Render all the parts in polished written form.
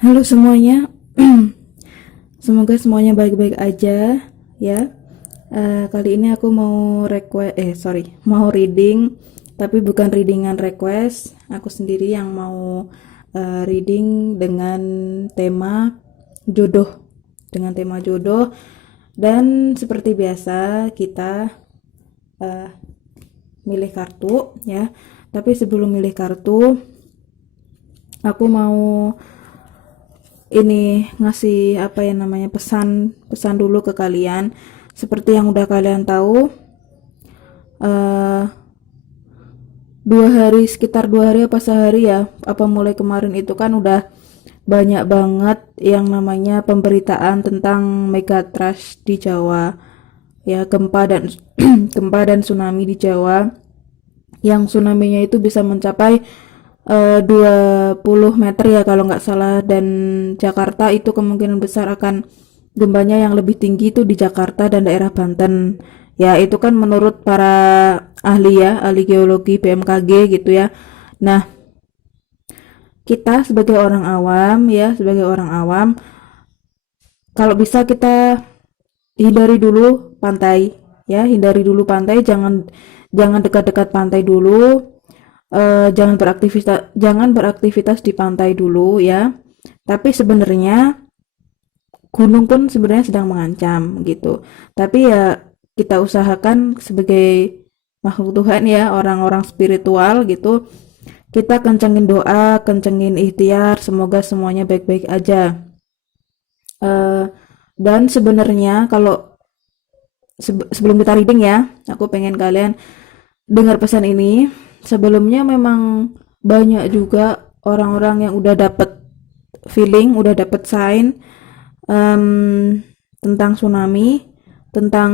Halo semuanya, semoga semuanya baik-baik aja ya. Kali ini aku mau mau reading, tapi bukan readingan request. Aku sendiri yang mau reading dengan tema jodoh, dan seperti biasa kita uh, milih kartu ya. Tapi sebelum milih kartu, aku mau ini ngasih apa ya namanya pesan dulu ke kalian. Seperti yang udah kalian tahu, eh 2 hari, sekitar 2 hari apa sehari ya, apa mulai kemarin itu kan udah banyak banget yang namanya pemberitaan tentang megatrash di Jawa ya, gempa dan gempa dan tsunami di Jawa, yang tsunami-nya itu bisa mencapai 20 meter ya kalau nggak salah, dan Jakarta itu kemungkinan besar akan gempanya yang lebih tinggi itu di Jakarta dan daerah Banten ya. Itu kan menurut para ahli ya, ahli geologi BMKG gitu ya. Nah, kita sebagai orang awam ya, kalau bisa kita hindari dulu pantai ya, jangan jangan dekat-dekat pantai dulu. Jangan beraktivitas di pantai dulu ya. Tapi sebenarnya gunung pun sebenarnya sedang mengancam gitu. Tapi ya kita usahakan sebagai makhluk Tuhan ya, orang-orang spiritual gitu, kita kencengin doa, kencengin ikhtiar, semoga semuanya baik-baik aja. Eh, dan sebenarnya kalau sebelum kita reading ya, aku pengen kalian dengar pesan ini. Sebelumnya memang banyak juga orang-orang yang udah dapet feeling, udah dapet sign tentang tsunami, tentang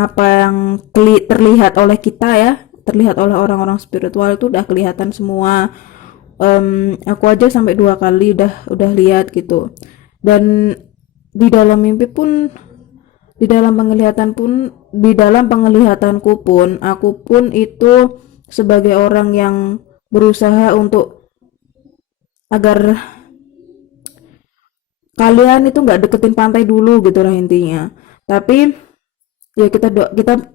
apa yang terlihat oleh kita ya, terlihat oleh orang-orang spiritual itu udah kelihatan semua. Aku aja sampai 2 kali udah lihat gitu. Dan di dalam mimpi pun, di dalam penglihatanku pun, aku pun itu sebagai orang yang berusaha untuk agar kalian itu nggak deketin pantai dulu gitu lah intinya. Tapi ya kita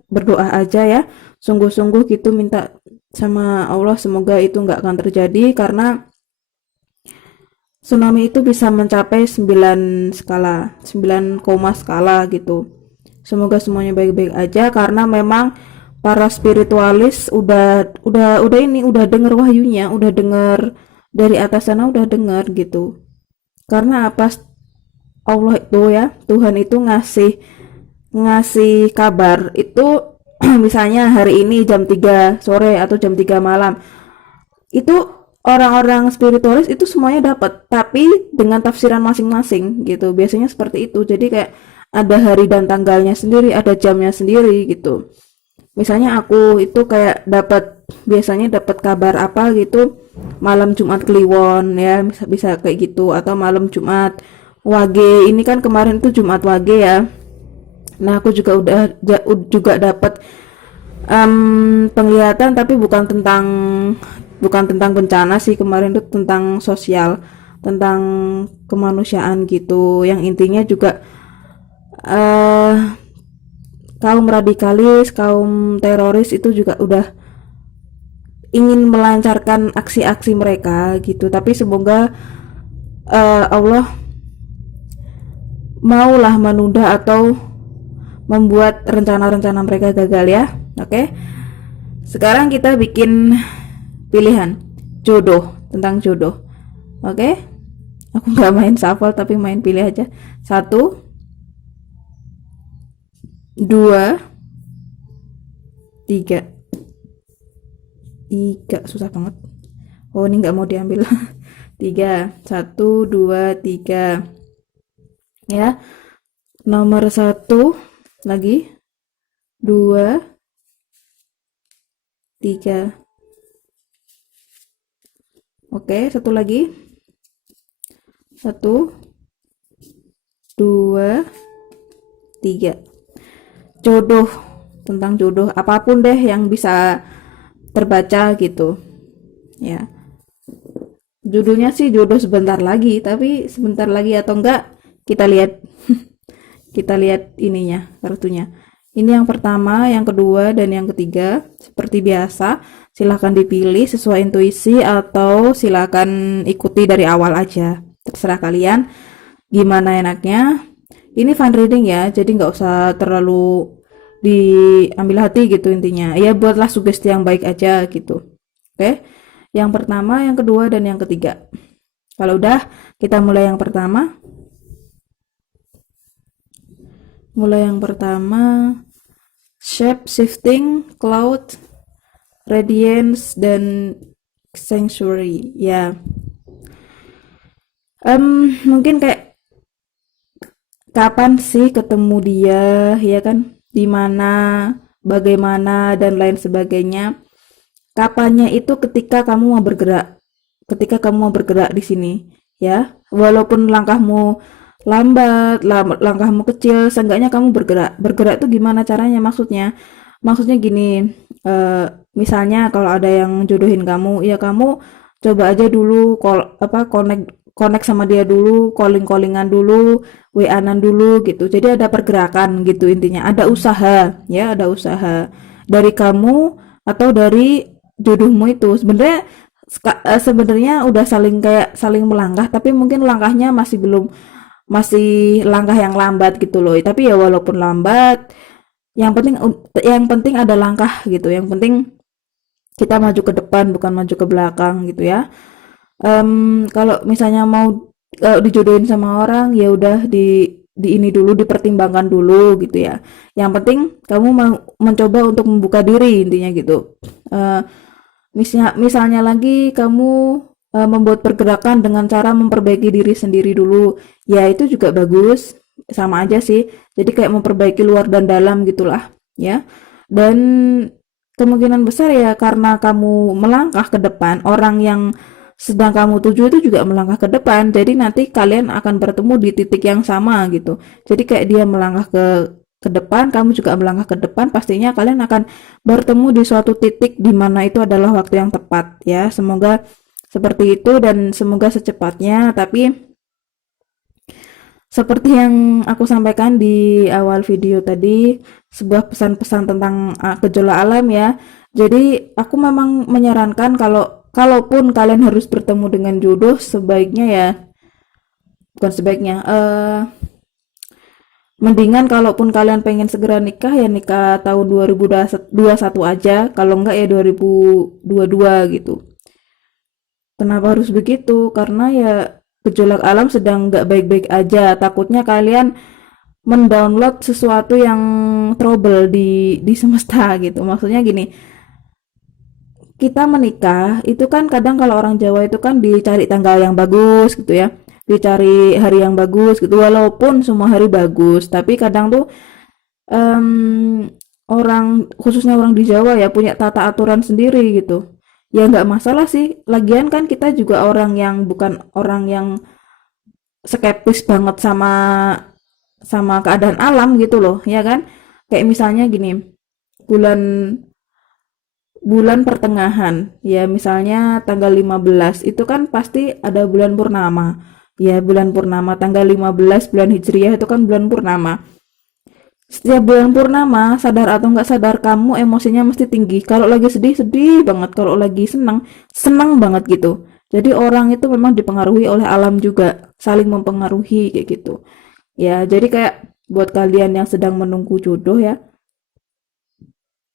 berdoa aja ya, sungguh-sungguh gitu, minta sama Allah semoga itu nggak akan terjadi, karena tsunami itu bisa mencapai 9 skala, 9 koma skala gitu. Semoga semuanya baik-baik aja, karena memang para spiritualis udah denger wahyunya, udah denger dari atas sana, udah denger gitu. Karena apa? Allah itu ya, Tuhan itu ngasih ngasih kabar itu misalnya hari ini jam 3 sore atau jam 3 malam, itu orang-orang spiritualis itu semuanya dapat, tapi dengan tafsiran masing-masing gitu, biasanya seperti itu. Jadi kayak ada hari dan tanggalnya sendiri, ada jamnya sendiri gitu. Misalnya aku itu kayak biasanya dapat kabar apa gitu malam Jumat Kliwon ya, bisa bisa kayak gitu, atau malam Jumat Wage. Ini kan kemarin tuh Jumat Wage ya. Nah, aku juga dapat penglihatan, tapi bukan tentang bencana sih, kemarin itu tentang sosial, tentang kemanusiaan gitu. Yang intinya juga eh kaum radikalis, kaum teroris itu juga udah ingin melancarkan aksi-aksi mereka gitu. Tapi semoga Allah maulah menunda atau membuat rencana-rencana mereka gagal ya. Oke. Sekarang kita bikin pilihan jodoh, tentang jodoh. Oke. Aku nggak main shuffle tapi main pilih aja. Satu, dua, tiga. Tiga susah banget. Oh, ini nggak mau diambil. Tiga. Satu, dua, tiga. Ya. Nomor satu lagi. Dua, tiga. Oke, satu lagi. Satu, dua, tiga. Jodoh, tentang jodoh apapun deh yang bisa terbaca gitu ya. Judulnya sih jodoh sebentar lagi, tapi sebentar lagi atau enggak kita lihat. Kita lihat ininya, kartunya. Ini yang pertama, yang kedua, dan yang ketiga. Seperti biasa, silahkan dipilih sesuai intuisi atau silahkan ikuti dari awal aja. Terserah kalian gimana enaknya. Ini fun reading ya, jadi nggak usah terlalu diambil hati gitu intinya. Ya buatlah sugesti yang baik aja gitu. Oke, yang pertama, yang kedua, dan yang ketiga. Kalau udah, kita mulai yang pertama. Mulai yang pertama, shape shifting, cloud, radiance, dan sanctuary. Ya, mungkin kayak kapan sih ketemu dia, ya kan? Di mana, bagaimana, dan lain sebagainya. Kapannya itu ketika kamu mau bergerak, ketika kamu mau bergerak di sini, ya. Walaupun langkahmu lambat, langkahmu kecil, seenggaknya kamu bergerak. Bergerak tuh gimana caranya maksudnya? Maksudnya gini, eh, misalnya kalau ada yang jodohin kamu, ya kamu coba aja dulu connect connect sama dia dulu, callingan dulu, WA-an dulu gitu. Jadi ada pergerakan gitu intinya. Ada usaha, ya, ada usaha dari kamu atau dari jodohmu itu. Sebenarnya udah saling kayak saling melangkah, tapi mungkin langkahnya masih langkah yang lambat gitu loh. Tapi ya walaupun lambat, yang penting ada langkah gitu. Yang penting kita maju ke depan bukan maju ke belakang gitu ya. Kalau misalnya mau dijodohin sama orang, ya udah di ini dulu, dipertimbangkan dulu gitu ya. Yang penting kamu mau mencoba untuk membuka diri intinya gitu. Eh, misalnya lagi kamu membuat pergerakan dengan cara memperbaiki diri sendiri dulu, ya itu juga bagus, sama aja sih. Jadi kayak memperbaiki luar dan dalam gitulah, ya. Dan kemungkinan besar ya karena kamu melangkah ke depan, orang yang sedang kamu tuju itu juga melangkah ke depan. Jadi nanti kalian akan bertemu di titik yang sama gitu. Jadi kayak dia melangkah ke depan, kamu juga melangkah ke depan, pastinya kalian akan bertemu di suatu titik di mana itu adalah waktu yang tepat ya. Semoga seperti itu dan semoga secepatnya. Tapi seperti yang aku sampaikan di awal video tadi, sebuah pesan-pesan tentang gejolak alam ya. Jadi aku memang menyarankan kalaupun kalian harus bertemu dengan jodoh, sebaiknya ya, bukan sebaiknya, mendingan kalaupun kalian pengen segera nikah ya nikah tahun 2021 aja, kalau enggak ya 2022 gitu. Kenapa harus begitu? Karena ya gejolak alam sedang nggak baik-baik aja. Takutnya kalian mendownload sesuatu yang trouble di semesta gitu. Maksudnya gini, kita menikah itu kan kadang kalau orang Jawa itu kan dicari tanggal yang bagus gitu ya. Dicari hari yang bagus gitu. Walaupun semua hari bagus, tapi kadang tuh orang khususnya orang di Jawa ya punya tata aturan sendiri gitu. Ya nggak masalah sih. Lagian kan kita juga orang yang bukan orang yang skeptis banget sama sama keadaan alam gitu loh, ya kan? Kayak misalnya gini, bulan bulan pertengahan, ya misalnya tanggal 15 itu kan pasti ada bulan purnama. Ya, bulan purnama tanggal 15 bulan Hijriah itu kan bulan purnama. Setiap bulan purnama, sadar atau nggak sadar, kamu emosinya mesti tinggi. Kalau lagi sedih, sedih banget. Kalau lagi senang, senang banget gitu. Jadi orang itu memang dipengaruhi oleh alam juga, saling mempengaruhi kayak gitu. Ya, jadi kayak buat kalian yang sedang menunggu jodoh ya,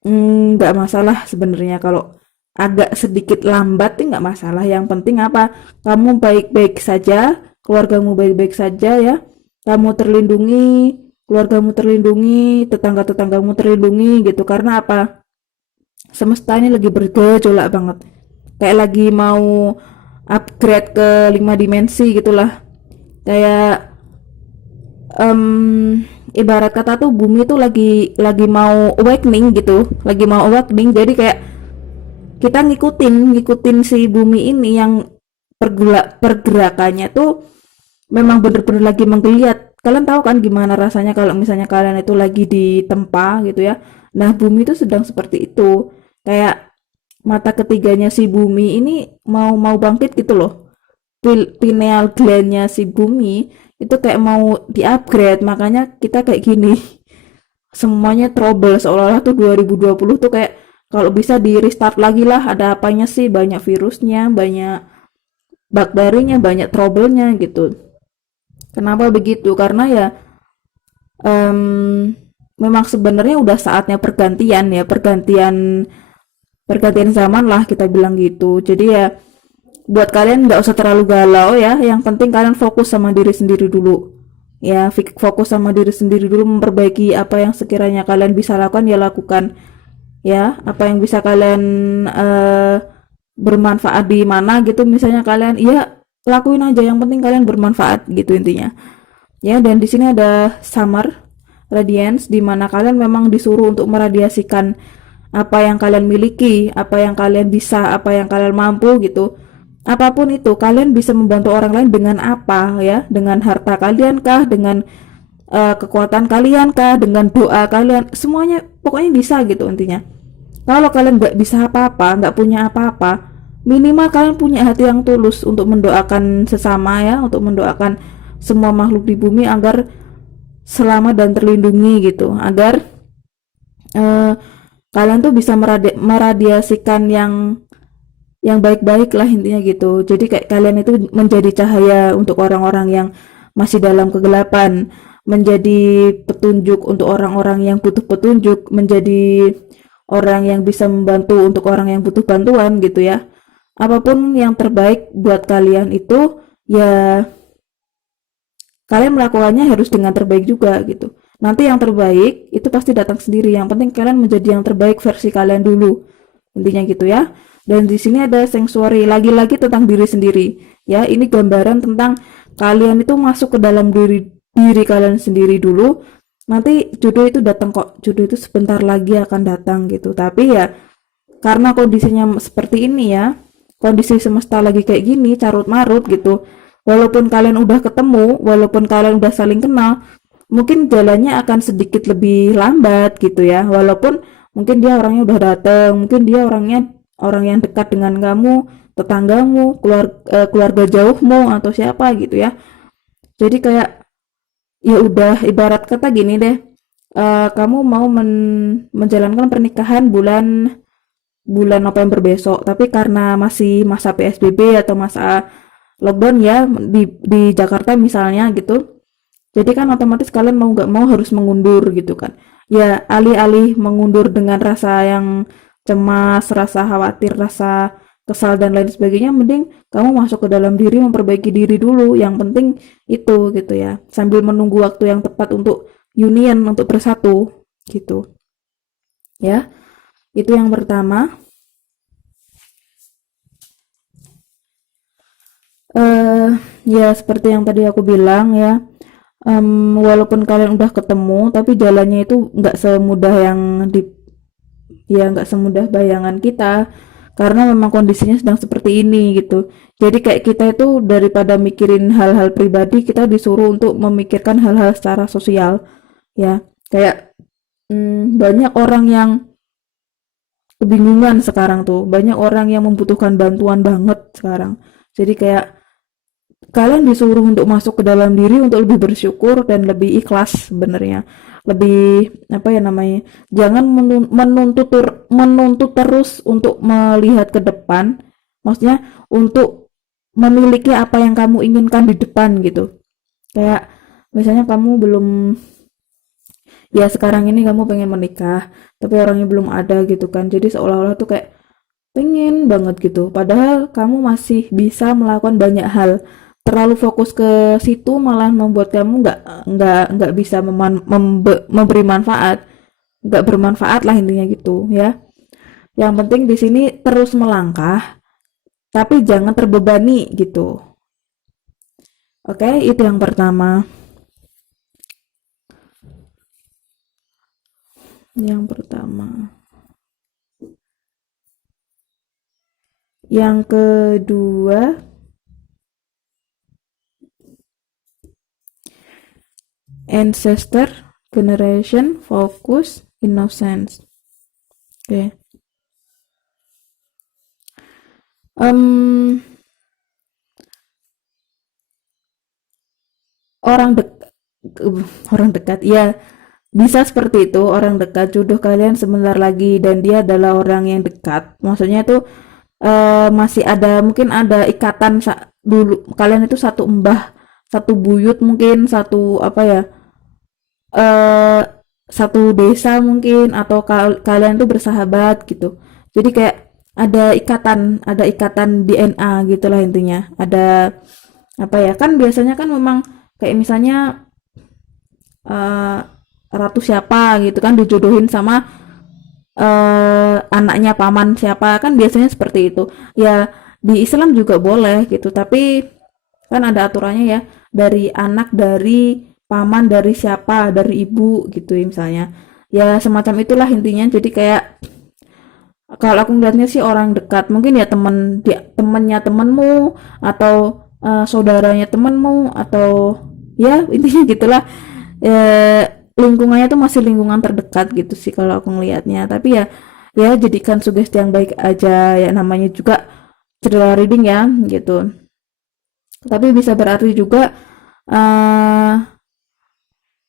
nggak masalah sebenarnya kalau agak sedikit lambat sih nggak masalah. Yang penting apa? Kamu baik-baik saja, keluargamu baik-baik saja ya. Kamu terlindungi, keluargamu terlindungi, tetangga-tetanggamu terlindungi gitu. Karena apa? Semesta ini lagi bergejolak banget. Kayak lagi mau upgrade ke 5 dimensi gitulah. Kayak ibarat kata tuh bumi tuh lagi mau awakening gitu, lagi mau awakening. Jadi kayak kita ngikutin ngikutin si bumi ini yang pergerakannya tuh memang bener-bener lagi menggeliat. Kalian tahu kan gimana rasanya kalau misalnya kalian itu lagi ditempa gitu ya. Nah, bumi itu sedang seperti itu. Kayak mata ketiganya si bumi ini mau bangkit gitu loh. pineal gland-nya si bumi itu kayak mau di-upgrade, makanya kita kayak gini. Semuanya trouble, seolah-olah tuh 2020 tuh kayak kalau bisa di restart lagi lah, ada apanya sih, banyak virusnya, banyak bakterinya, banyak trouble-nya gitu. Kenapa begitu? Karena ya em, memang sebenarnya udah saatnya pergantian ya, pergantian pergantian zaman lah kita bilang gitu. Jadi ya buat kalian nggak usah terlalu galau ya, yang penting kalian fokus sama diri sendiri dulu ya, fokus sama diri sendiri dulu, memperbaiki apa yang sekiranya kalian bisa lakukan ya lakukan ya, apa yang bisa kalian bermanfaat di mana gitu, misalnya kalian ya lakuin aja, yang penting kalian bermanfaat gitu intinya ya. Dan di sini ada summer radiance, di mana kalian memang disuruh untuk meradiasikan apa yang kalian miliki, apa yang kalian bisa, apa yang kalian mampu gitu. Apapun itu, kalian bisa membantu orang lain dengan apa ya? Dengan harta kalian kah, dengan kekuatan kalian kah, dengan doa kalian, semuanya pokoknya bisa gitu intinya. Kalau kalian nggak bisa apa-apa, nggak punya apa-apa, minimal kalian punya hati yang tulus untuk mendoakan sesama ya, untuk mendoakan semua makhluk di bumi agar selamat dan terlindungi gitu, agar eh, kalian tuh bisa meradiasikan yang baik-baik lah intinya gitu. Jadi kayak kalian itu menjadi cahaya untuk orang-orang yang masih dalam kegelapan, menjadi petunjuk untuk orang-orang yang butuh petunjuk, menjadi orang yang bisa membantu untuk orang yang butuh bantuan gitu ya. Apapun yang terbaik buat kalian itu ya kalian melakukannya harus dengan terbaik juga gitu. Nanti yang terbaik itu pasti datang sendiri. Yang penting kalian menjadi yang terbaik versi kalian dulu. Intinya gitu ya. Dan di sini ada sanctuary, lagi-lagi tentang diri sendiri. Ya, ini gambaran tentang kalian itu masuk ke dalam diri diri kalian sendiri dulu. Nanti jodoh itu datang kok. Jodoh itu sebentar lagi akan datang gitu. Tapi ya karena kondisinya seperti ini ya, kondisi semesta lagi kayak gini, carut marut gitu, walaupun kalian udah ketemu, walaupun kalian udah saling kenal, mungkin jalannya akan sedikit lebih lambat gitu ya, walaupun mungkin dia orangnya udah dateng, mungkin dia orangnya orang yang dekat dengan kamu, tetanggamu, keluarga jauhmu atau siapa gitu ya. Jadi kayak ya udah, ibarat kata gini deh, kamu mau menjalankan pernikahan bulan bulan November besok, tapi karena masih masa PSBB atau masa lockdown ya di Jakarta misalnya gitu, jadi kan otomatis kalian mau nggak mau harus mengundur gitu kan. Ya alih-alih mengundur dengan rasa yang cemas, rasa khawatir, rasa kesal dan lain sebagainya, mending kamu masuk ke dalam diri, memperbaiki diri dulu, yang penting itu gitu ya, sambil menunggu waktu yang tepat untuk union, untuk bersatu gitu ya. Itu yang pertama. eh Ya seperti yang tadi aku bilang ya, walaupun kalian udah ketemu, tapi jalannya itu nggak semudah yang di ya nggak semudah bayangan kita, karena memang kondisinya sedang seperti ini gitu. Jadi kayak kita itu daripada mikirin hal-hal pribadi, kita disuruh untuk memikirkan hal-hal secara sosial ya. Kayak banyak orang yang kebingungan sekarang tuh, banyak orang yang membutuhkan bantuan banget sekarang. Jadi kayak kalian disuruh untuk masuk ke dalam diri, untuk lebih bersyukur dan lebih ikhlas sebenarnya, lebih apa ya namanya, jangan menuntut terus untuk melihat ke depan, maksudnya untuk memiliki apa yang kamu inginkan di depan gitu. Kayak misalnya kamu belum, ya sekarang ini kamu pengen menikah tapi orangnya belum ada gitu kan, jadi seolah-olah tuh kayak pengen banget gitu, padahal kamu masih bisa melakukan banyak hal. Terlalu fokus ke situ malah membuat kamu nggak bisa memberi manfaat, nggak bermanfaat lah intinya gitu ya. Yang penting di sini terus melangkah, tapi jangan terbebani gitu. Oke, itu yang pertama. Yang pertama. Yang kedua, ancestor generation focus innocence. Oke. Em, orang dek orang dekat ya, bisa seperti itu. Orang dekat, jodoh kalian sebentar lagi dan dia adalah orang yang dekat, maksudnya tuh masih ada, mungkin ada ikatan dulu kalian itu satu embah, satu buyut, mungkin satu apa ya, eh satu desa mungkin, atau kalian tuh bersahabat gitu. Jadi kayak ada ikatan DNA gitulah intinya. Ada apa ya, kan biasanya kan memang kayak misalnya eh, ratu siapa gitu kan dijodohin sama anaknya paman siapa, kan biasanya seperti itu. Ya di Islam juga boleh gitu, tapi kan ada aturannya ya, dari anak, dari paman, dari siapa, dari ibu gitu ya misalnya. Ya semacam itulah intinya. Jadi kayak kalau aku ngeliatnya sih orang dekat, mungkin ya temennya temenmu, atau saudaranya temenmu, atau ya intinya gitulah. Lingkungannya tuh masih lingkungan terdekat gitu sih kalau aku ngelihatnya. Tapi ya, ya jadikan sugesti yang baik aja ya, namanya juga jendela reading ya gitu. Tapi bisa berarti juga eh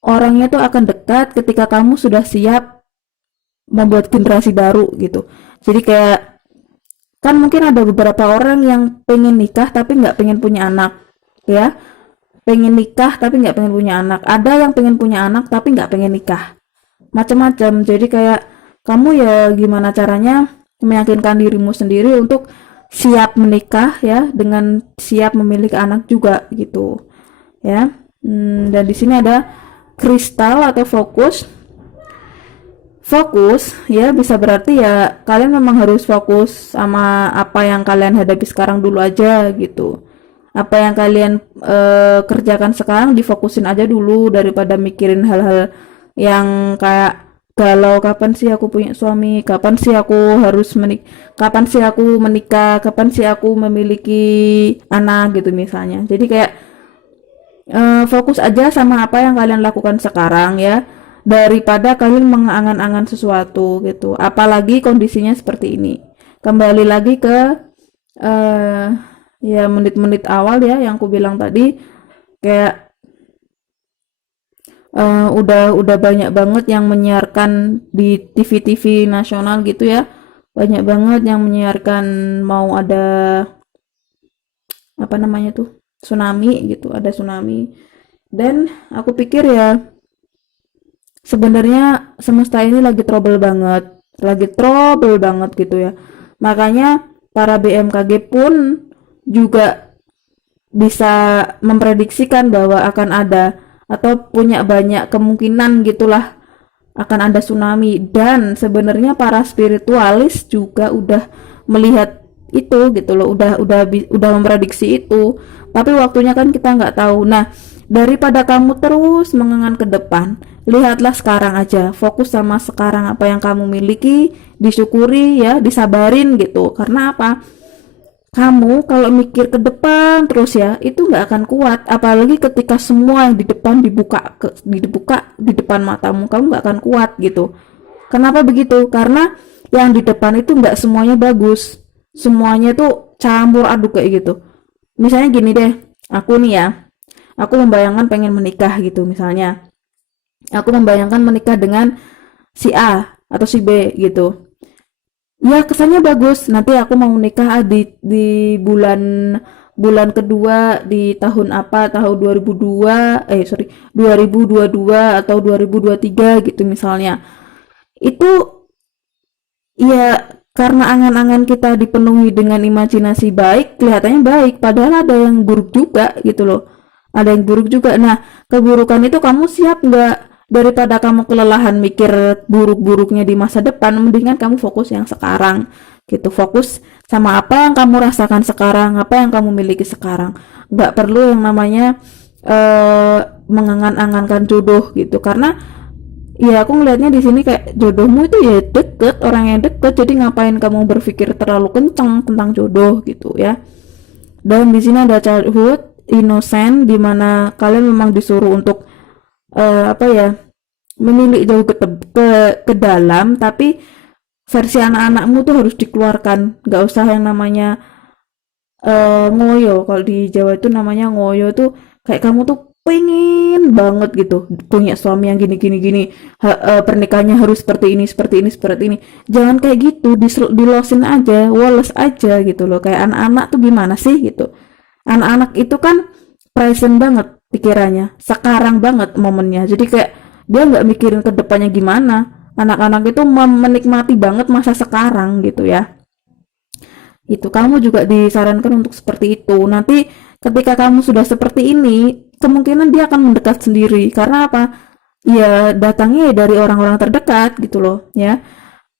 orangnya tuh akan dekat ketika kamu sudah siap membuat generasi baru gitu. Jadi kayak, kan mungkin ada beberapa orang yang pengen nikah tapi nggak pengen punya anak ya, pengen nikah tapi nggak pengen punya anak, ada yang pengen punya anak tapi nggak pengen nikah, macam-macam. Jadi kayak kamu ya gimana caranya meyakinkan dirimu sendiri untuk siap menikah ya, dengan siap memiliki anak juga gitu ya. Dan di sini ada kristal atau fokus. Fokus ya bisa berarti ya kalian memang harus fokus sama apa yang kalian hadapi sekarang dulu aja gitu. Apa yang kalian kerjakan sekarang difokusin aja dulu, daripada mikirin hal-hal yang kayak galau, kapan sih aku punya suami, kapan sih aku harus kapan sih aku menikah, kapan sih aku memiliki anak gitu misalnya. Jadi kayak fokus aja sama apa yang kalian lakukan sekarang ya, daripada kalian mengangan-angan sesuatu gitu, apalagi kondisinya seperti ini. Kembali lagi ke eh ya menit-menit awal ya yang aku bilang tadi, kayak udah banyak banget yang menyiarkan di TV-TV nasional gitu ya, banyak banget yang menyiarkan mau ada apa namanya tuh, tsunami gitu, ada tsunami. Dan aku pikir ya sebenarnya semesta ini lagi trouble banget gitu ya. Makanya para BMKG pun juga bisa memprediksikan bahwa akan ada, atau punya banyak kemungkinan gitulah, akan ada tsunami. Dan sebenarnya para spiritualis juga udah melihat itu gitu loh, udah memprediksi itu, tapi waktunya kan kita nggak tahu. Nah, daripada kamu terus mengenang ke depan, lihatlah sekarang aja, fokus sama sekarang, apa yang kamu miliki disyukuri ya, disabarin gitu. Karena apa, kamu kalau mikir ke depan terus ya itu nggak akan kuat, apalagi ketika semua yang di depan dibuka di depan matamu, kamu nggak akan kuat gitu. Kenapa begitu? Karena yang di depan itu nggak semuanya bagus, semuanya tuh campur aduk kayak gitu. Misalnya gini deh, aku nih ya, aku membayangkan pengen menikah gitu misalnya, aku membayangkan menikah dengan si A atau si B gitu. Ya kesannya bagus, nanti aku mau nikah di bulan bulan kedua di tahun apa, tahun 2002 sorry 2022 atau 2023 gitu misalnya. Itu ya karena angan-angan kita dipenuhi dengan imajinasi baik, kelihatannya baik, padahal ada yang buruk juga gitu loh, ada yang buruk juga. Nah, keburukan itu kamu siap nggak? Daripada kamu kelelahan mikir buruk-buruknya di masa depan, mendingan kamu fokus yang sekarang gitu, fokus sama apa yang kamu rasakan sekarang, apa yang kamu miliki sekarang. Nggak perlu yang namanya mengangan-angankan jodoh gitu, karena ya aku ngelihatnya di sini kayak jodohmu itu ya deket, orang yang deket, jadi ngapain kamu berpikir terlalu kencang tentang jodoh gitu ya. Dan di sini ada childhood innocent, di mana kalian memang disuruh untuk apa ya, memilih jauh ke dalam, tapi versi anak-anakmu tuh harus dikeluarkan, nggak usah yang namanya ngoyo. Kalau di Jawa itu namanya ngoyo tuh kayak kamu tuh pengen banget gitu punya suami yang gini gini gini, pernikahannya harus seperti ini seperti ini seperti ini. Jangan kayak gitu, dilosin aja, woles aja gitu loh. Kayak anak-anak tuh gimana sih gitu. Anak-anak itu kan present banget pikirannya, sekarang banget momennya. Jadi kayak dia nggak mikirin ke depannya gimana. Anak-anak itu menikmati banget masa sekarang gitu ya. Itu kamu juga disarankan untuk seperti itu. Nanti ketika kamu sudah seperti ini, kemungkinan dia akan mendekat sendiri. Karena apa? Ya datangnya dari orang-orang terdekat gitu loh ya.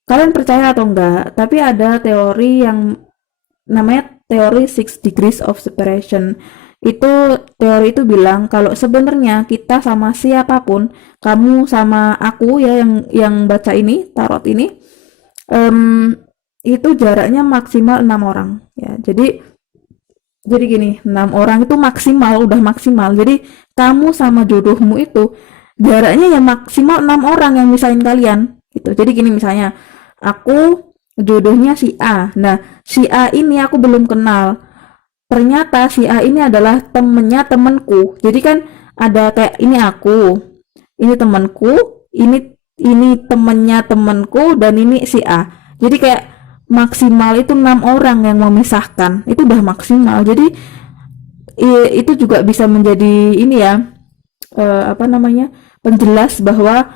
Kalian percaya atau enggak? Tapi ada teori yang namanya teori Six Degrees of Separation. Itu teori itu bilang kalau sebenarnya kita sama siapapun, kamu sama aku ya yang baca ini, tarot ini, em, itu jaraknya maksimal 6 orang ya. Jadi gini, 6 orang itu maksimal, udah maksimal. Jadi kamu sama jodohmu itu jaraknya ya maksimal 6 orang yang misahin kalian gitu. Jadi gini misalnya, aku jodohnya si A. Nah, si A ini aku belum kenal. Ternyata si A ini adalah temennya temenku. Jadi kan ada kayak ini aku, ini temenku, ini temennya temenku, dan ini si A. Jadi kayak maksimal itu 6 orang yang memisahkan. Itu udah maksimal. Jadi itu juga bisa menjadi ini ya, apa namanya, penjelas bahwa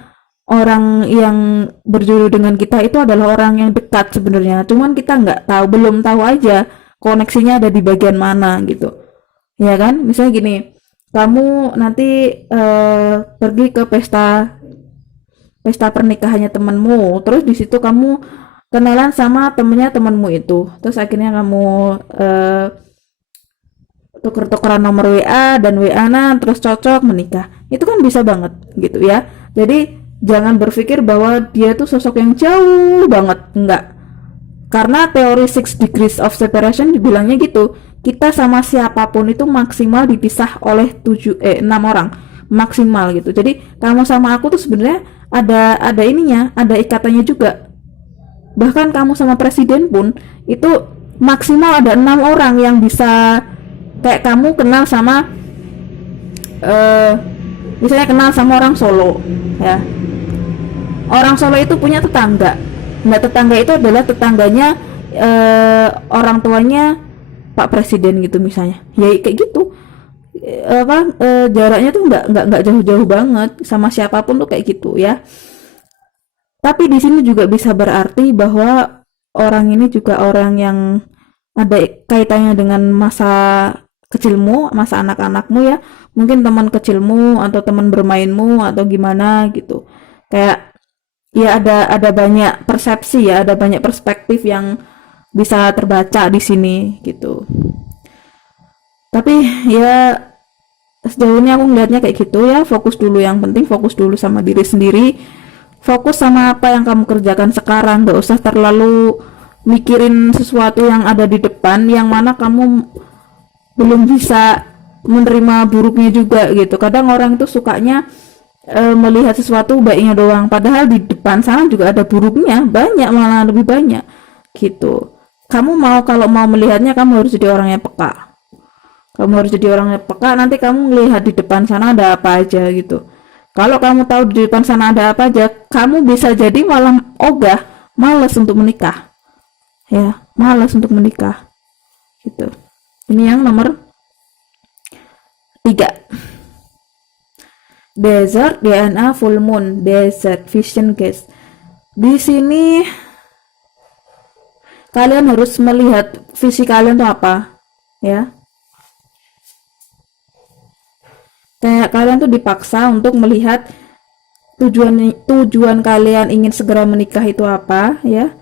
orang yang berjodoh dengan kita itu adalah orang yang dekat sebenarnya. Cuman kita nggak tahu, belum tahu aja koneksinya ada di bagian mana gitu. Ya kan? Misalnya gini, kamu nanti pergi ke pesta pesta pernikahannya temanmu, terus di situ kamu kenalan sama temennya temanmu itu, terus akhirnya kamu eh, tuker-tukeran nomor WA dan WA-an terus cocok menikah. Itu kan bisa banget gitu ya. Jadi jangan berpikir bahwa dia tuh sosok yang jauh banget, enggak. Karena teori Six Degrees of Separation dibilangnya gitu. Kita sama siapapun itu maksimal dipisah oleh 6 orang maksimal gitu. Jadi kamu sama aku tuh sebenarnya ada ininya, ada ikatannya juga. Bahkan kamu sama presiden pun itu maksimal ada 6 orang yang bisa, kayak kamu kenal sama eh misalnya kenal sama orang Solo ya, orang Solo itu punya tetangga. Nah tetangga itu adalah tetangganya orang tuanya Pak Presiden gitu misalnya ya, kayak gitu. Jaraknya tuh nggak jauh-jauh banget sama siapapun tuh kayak gitu ya. Tapi di sini juga bisa berarti bahwa orang ini juga orang yang ada kaitannya dengan masa kecilmu, masa anak-anakmu ya. Mungkin teman kecilmu atau teman bermainmu atau gimana gitu. Kayak ya ada banyak persepsi ya, ada banyak perspektif yang bisa terbaca di sini gitu. Tapi ya sejauh ini aku ngeliatnya kayak gitu ya, fokus dulu, yang penting fokus dulu sama diri sendiri, fokus sama apa yang kamu kerjakan sekarang, gak usah terlalu mikirin sesuatu yang ada di depan yang mana kamu belum bisa menerima buruknya juga gitu. Kadang orang itu sukanya melihat sesuatu baiknya doang, padahal di depan sana juga ada buruknya, banyak, malah lebih banyak gitu. Kamu kalau mau melihatnya, kamu harus jadi orang yang peka. Kamu harus jadi orang yang peka, nanti kamu melihat di depan sana ada apa aja gitu. Kalau kamu tahu di depan sana ada apa aja, kamu bisa jadi malah ogah, malas untuk menikah. Ya, malas untuk menikah. Gitu. Ini yang nomor 3. Desert DNA full moon, desert vision gas. Di sini kalian harus melihat visi kalian tuh apa, ya. Kayak kalian tuh dipaksa untuk melihat tujuan kalian ingin segera menikah itu apa ya,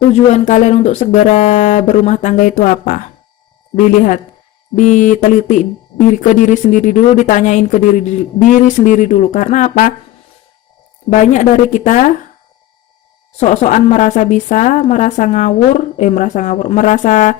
tujuan kalian untuk segera berumah tangga itu apa. Dilihat, diteliti ke diri sendiri dulu, ditanyain ke diri sendiri dulu. Karena apa, banyak dari kita sok-sokan merasa bisa, merasa ngawur, merasa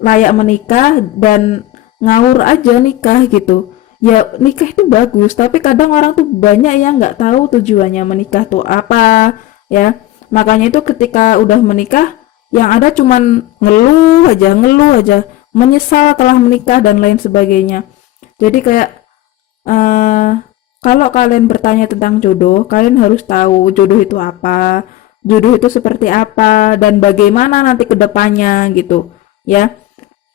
layak menikah dan ngawur aja nikah gitu. Ya nikah itu bagus, tapi kadang orang tuh banyak yang nggak tahu tujuannya menikah tuh apa ya. Makanya itu ketika udah menikah, yang ada cuman ngeluh aja, menyesal telah menikah dan lain sebagainya. Jadi kayak eh kalau kalian bertanya tentang jodoh, kalian harus tahu jodoh itu apa, jodoh itu seperti apa, dan bagaimana nanti ke depannya gitu. Ya,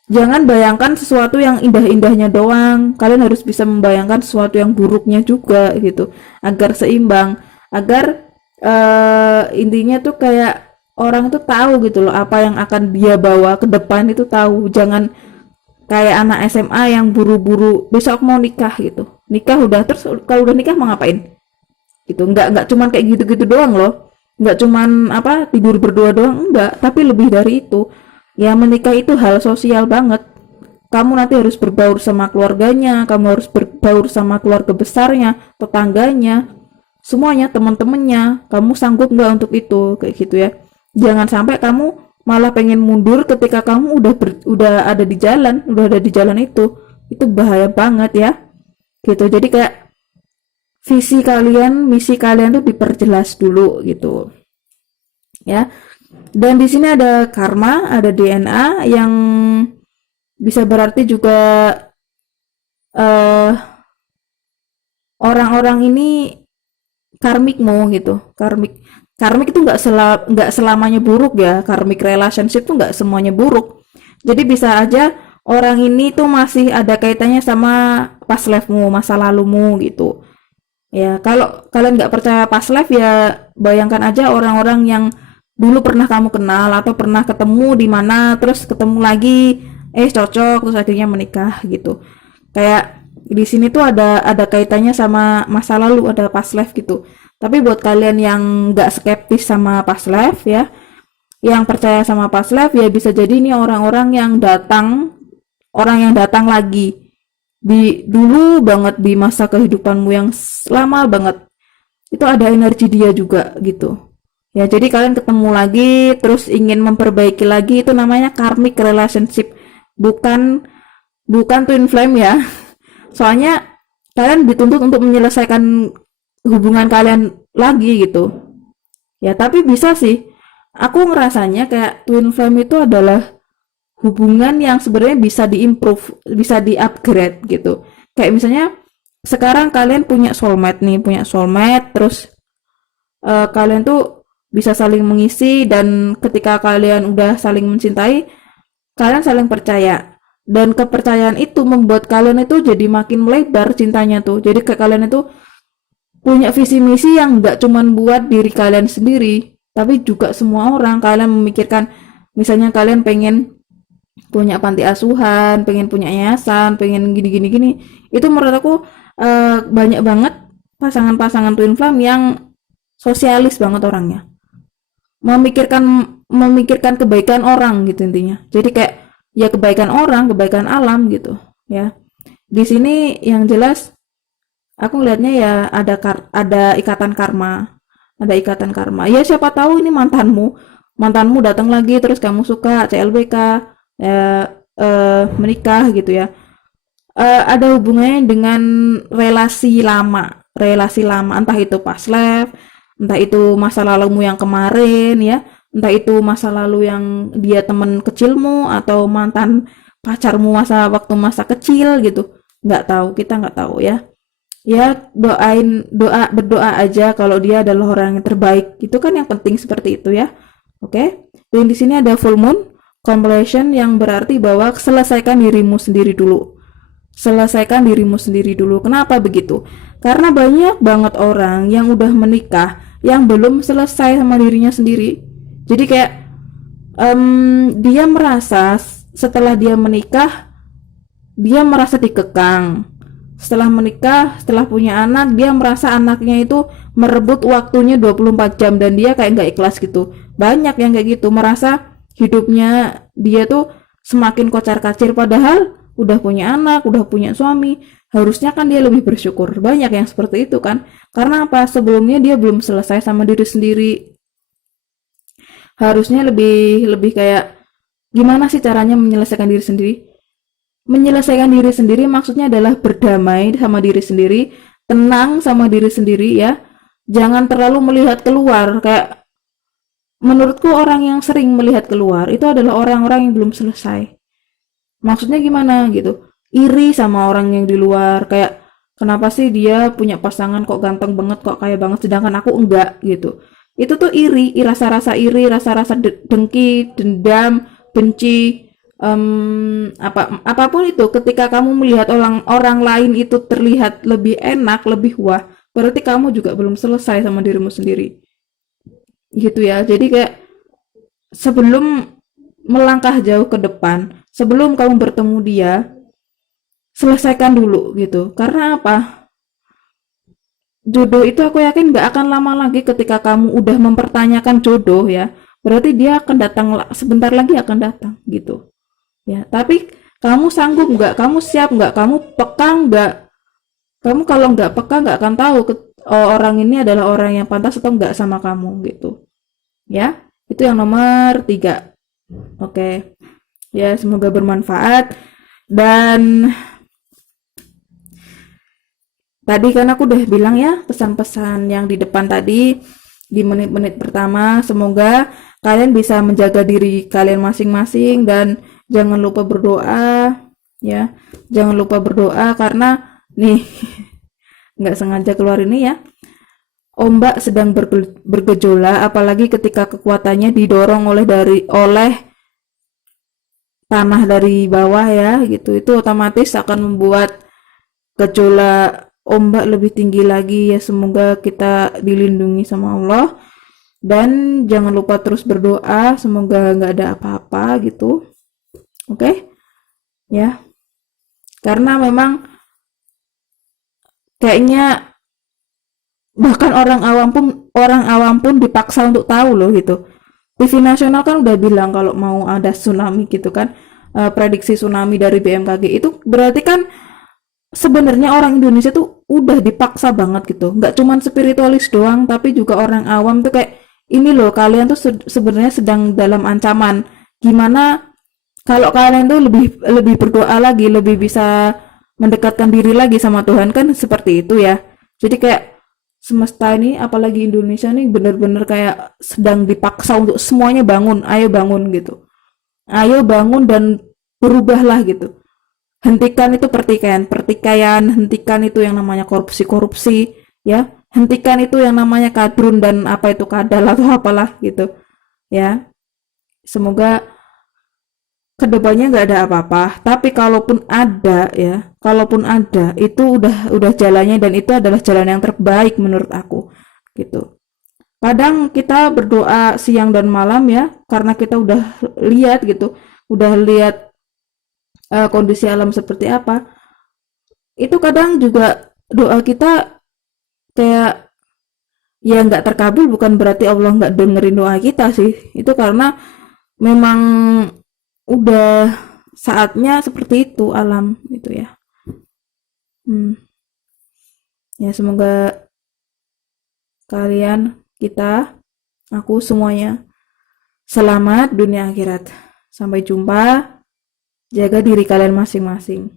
jangan bayangkan sesuatu yang indah-indahnya doang. Kalian harus bisa membayangkan sesuatu yang buruknya juga gitu, agar seimbang, agar intinya tuh kayak orang tuh tahu gitu loh apa yang akan dia bawa ke depan itu tahu. Jangan kayak anak SMA yang buru-buru besok mau nikah gitu. Nikah udah terus kalau udah nikah mau ngapain? Gitu. Nggak cuman kayak gitu-gitu doang loh. Nggak cuman apa tidur berdua doang enggak, tapi lebih dari itu. Ya menikah itu hal sosial banget. Kamu nanti harus berbaur sama keluarganya, kamu harus berbaur sama keluarga besarnya, tetangganya, semuanya, teman-temannya. Kamu sanggup nggak untuk itu kayak gitu ya. Jangan sampai kamu malah pengen mundur ketika kamu udah ada di jalan, udah ada di jalan itu bahaya banget ya gitu. Jadi kayak visi kalian, misi kalian tuh diperjelas dulu gitu ya. Dan di sini ada karma, ada DNA yang bisa berarti juga eh orang-orang ini karmikmu gitu. Karmik itu nggak selamanya buruk ya. Karmic relationship tuh nggak semuanya buruk. Jadi bisa aja orang ini tuh masih ada kaitannya sama past life-mu, masa lalumu gitu. Ya, kalau kalian nggak percaya past life ya bayangkan aja orang-orang yang dulu pernah kamu kenal atau pernah ketemu di mana terus ketemu lagi cocok terus akhirnya menikah gitu. Kayak di sini tuh ada kaitannya sama masa lalu, ada past life gitu. Tapi buat kalian yang nggak skeptis sama past life ya, yang percaya sama past life ya bisa jadi ini orang yang datang lagi di dulu banget di masa kehidupanmu yang lama banget. Itu ada energi dia juga gitu. Ya, jadi kalian ketemu lagi terus ingin memperbaiki lagi itu namanya karmic relationship. Bukan bukan twin flame ya. Soalnya kalian dituntut untuk menyelesaikan hubungan kalian lagi gitu. Ya, tapi bisa sih. Aku ngerasanya kayak twin flame itu adalah hubungan yang sebenarnya bisa diimprove, bisa di-upgrade gitu. Kayak misalnya sekarang kalian punya soulmate nih, punya soulmate, terus kalian tuh bisa saling mengisi dan ketika kalian udah saling mencintai, kalian saling percaya. Dan kepercayaan itu membuat kalian itu jadi makin melebar cintanya tuh. Jadi kayak kalian itu punya visi misi yang nggak cuman buat diri kalian sendiri, tapi juga semua orang. Kalian memikirkan, misalnya kalian pengen punya panti asuhan, pengen punya yayasan, pengen gini. Itu menurut aku banyak banget pasangan-pasangan twin flame yang sosialis banget orangnya. Memikirkan memikirkan kebaikan orang gitu intinya. Jadi kayak ya kebaikan orang, kebaikan alam gitu ya. Di sini yang jelas aku ngelihatnya ya ada ikatan karma. Ada ikatan karma. Ya siapa tahu ini mantanmu datang lagi terus kamu suka CLBK ya, menikah gitu ya. Ada hubungannya dengan relasi lama entah itu past life, entah itu masa lalumu yang kemarin ya, entah itu masa lalu yang dia temen kecilmu atau mantan pacarmu waktu masa kecil gitu. Nggak tahu, kita nggak tahu ya. Ya berdoa aja kalau dia adalah orang yang terbaik. Itu kan yang penting seperti itu ya. Oke. Dan di sini ada full moon completion yang berarti bahwa selesaikan dirimu sendiri dulu. Selesaikan dirimu sendiri dulu. Kenapa begitu? Karena banyak banget orang yang udah menikah yang belum selesai sama dirinya sendiri. Jadi kayak dia merasa setelah dia menikah dia merasa dikekang. Setelah menikah, setelah punya anak, dia merasa anaknya itu merebut waktunya 24 jam dan dia kayak nggak ikhlas gitu. Banyak yang kayak gitu, merasa hidupnya dia tuh semakin kocar-kacir padahal udah punya anak, udah punya suami. Harusnya kan dia lebih bersyukur. Banyak yang seperti itu kan. Karena apa? Sebelumnya dia belum selesai sama diri sendiri. Harusnya lebih lebih kayak gimana sih caranya menyelesaikan diri sendiri? Menyelesaikan diri sendiri maksudnya adalah berdamai sama diri sendiri, tenang sama diri sendiri ya. Jangan terlalu melihat keluar. Kayak menurutku orang yang sering melihat keluar itu adalah orang-orang yang belum selesai. Maksudnya gimana gitu? Iri sama orang yang di luar, kayak kenapa sih dia punya pasangan kok ganteng banget, kok kaya banget, sedangkan aku enggak gitu. Itu tuh iri, rasa-rasa iri, rasa-rasa dengki, dendam, benci, apapun itu. Ketika kamu melihat orang orang lain itu terlihat lebih enak, lebih wah, berarti kamu juga belum selesai sama dirimu sendiri. Gitu ya. Jadi kayak sebelum melangkah jauh ke depan, sebelum kamu bertemu dia, selesaikan dulu gitu. Karena apa? Jodoh itu aku yakin nggak akan lama lagi ketika kamu udah mempertanyakan jodoh ya. Berarti dia akan datang sebentar lagi akan datang gitu. Ya, tapi kamu sanggup nggak? Kamu siap nggak? Kamu peka nggak? Kamu kalau nggak peka nggak akan tahu orang ini adalah orang yang pantas atau nggak sama kamu gitu. Ya, itu yang nomor 3. Oke, ya semoga bermanfaat. Dan tadi kan aku udah bilang ya pesan-pesan yang di depan tadi di menit-menit pertama. Semoga kalian bisa menjaga diri kalian masing-masing dan jangan lupa berdoa ya. Jangan lupa berdoa karena nih nggak sengaja keluar ini ya. Ombak sedang bergejolak apalagi ketika kekuatannya didorong oleh tanah dari bawah ya gitu. Itu otomatis akan membuat gejolak ombak lebih tinggi lagi ya. Semoga kita dilindungi sama Allah dan jangan lupa terus berdoa semoga nggak ada apa-apa gitu. Oke ya, karena memang kayaknya bahkan orang awam pun dipaksa untuk tahu loh gitu. TV nasional kan udah bilang kalau mau ada tsunami gitu kan. Prediksi tsunami dari BMKG itu berarti kan sebenarnya orang Indonesia tuh udah dipaksa banget gitu. Nggak cuman spiritualis doang, tapi juga orang awam tuh kayak ini loh kalian tuh sebenarnya sedang dalam ancaman. Gimana kalau kalian tuh lebih lebih berdoa lagi, lebih bisa mendekatkan diri lagi sama Tuhan kan seperti itu ya. Jadi kayak semesta ini apalagi Indonesia nih bener-bener kayak sedang dipaksa untuk semuanya bangun, ayo bangun gitu. Ayo bangun dan berubahlah gitu. Hentikan itu pertikaian, hentikan itu yang namanya korupsi-korupsi, ya. Hentikan itu yang namanya kadrun dan apa itu kadal atau apalah gitu, ya. Semoga kedepannya nggak ada apa-apa. Tapi kalaupun ada, ya, kalaupun ada, itu udah jalannya dan itu adalah jalan yang terbaik menurut aku, gitu. Kadang kita berdoa siang dan malam ya, karena kita udah lihat gitu, udah lihat kondisi alam seperti apa. Itu kadang juga doa kita kayak ya nggak terkabul bukan berarti Allah nggak dengerin doa kita sih. Itu karena memang udah saatnya seperti itu alam gitu ya. Hmm, ya semoga kalian, kita, aku semuanya selamat dunia akhirat. Sampai jumpa. Jaga diri kalian masing-masing.